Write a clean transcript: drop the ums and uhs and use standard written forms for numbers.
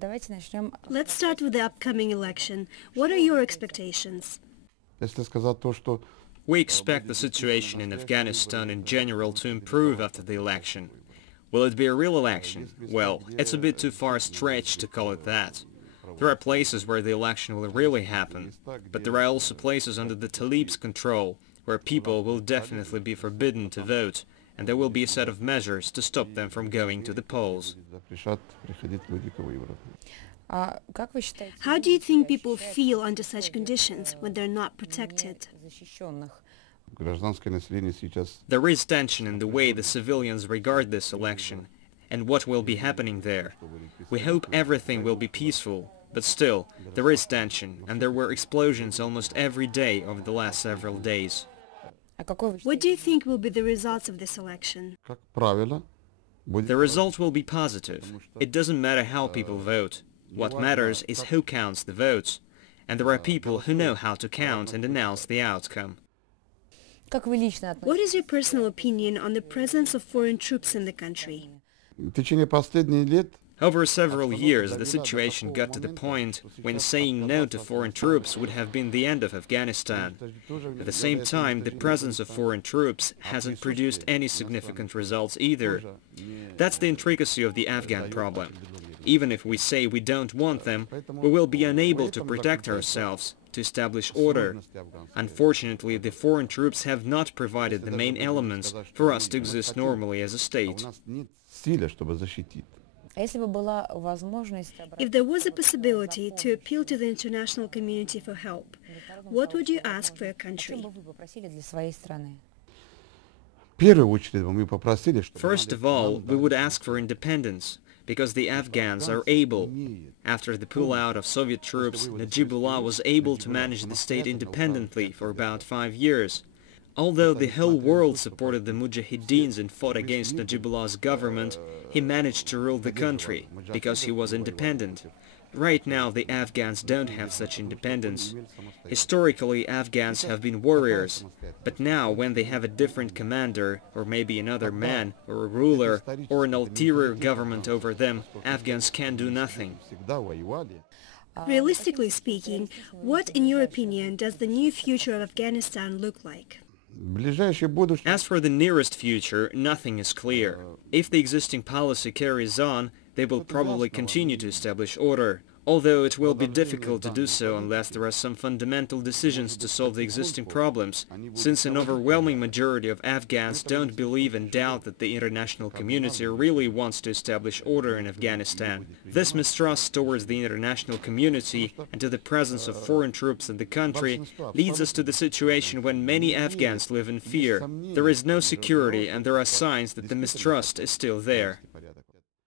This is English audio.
Let's start with the upcoming election. What are your expectations? We expect the situation in Afghanistan in general to improve after the election. Will it be a real election? Well, it's a bit too far stretched to call it that. There are places where the election will really happen, but there are also places under the Talib's control where people will definitely be forbidden to vote, and there will be a set of measures to stop them from going to the polls. How do you think people feel under such conditions when they're not protected? There is tension in the way the civilians regard this election and what will be happening there. We hope everything will be peaceful, but still, there is tension, and there were explosions almost every day over the last several days. What do you think will be the results of this election? The result will be positive. It doesn't matter how people vote. What matters is who counts the votes. And there are people who know how to count and announce the outcome. What is your personal opinion on the presence of foreign troops in the country? Over several years, the situation got to the point when saying no to foreign troops would have been the end of Afghanistan. At the same time, the presence of foreign troops hasn't produced any significant results either. That's the intricacy of the Afghan problem. Even if we say we don't want them, we will be unable to protect ourselves, to establish order. Unfortunately, the foreign troops have not provided the main elements for us to exist normally as a state. If there was a possibility to appeal to the international community for help, what would you ask for your country? First of all, we would ask for independence, because the Afghans are able. After the pullout of Soviet troops, Najibullah was able to manage the state independently for about 5 years. Although the whole world supported the Mujahideens and fought against Najibullah's government, he managed to rule the country, because he was independent. Right now, the Afghans don't have such independence. Historically, Afghans have been warriors, but now, when they have a different commander, or maybe another man, or a ruler, or an ulterior government over them, Afghans can do nothing. Realistically speaking, what, in your opinion, does the new future of Afghanistan look like? As for the nearest future, nothing is clear. If the existing policy carries on, they will probably continue to establish order, although it will be difficult to do so unless there are some fundamental decisions to solve the existing problems, since an overwhelming majority of Afghans don't believe and doubt that the international community really wants to establish order in Afghanistan. This mistrust towards the international community and to the presence of foreign troops in the country leads us to the situation when many Afghans live in fear. There is no security, and there are signs that the mistrust is still there.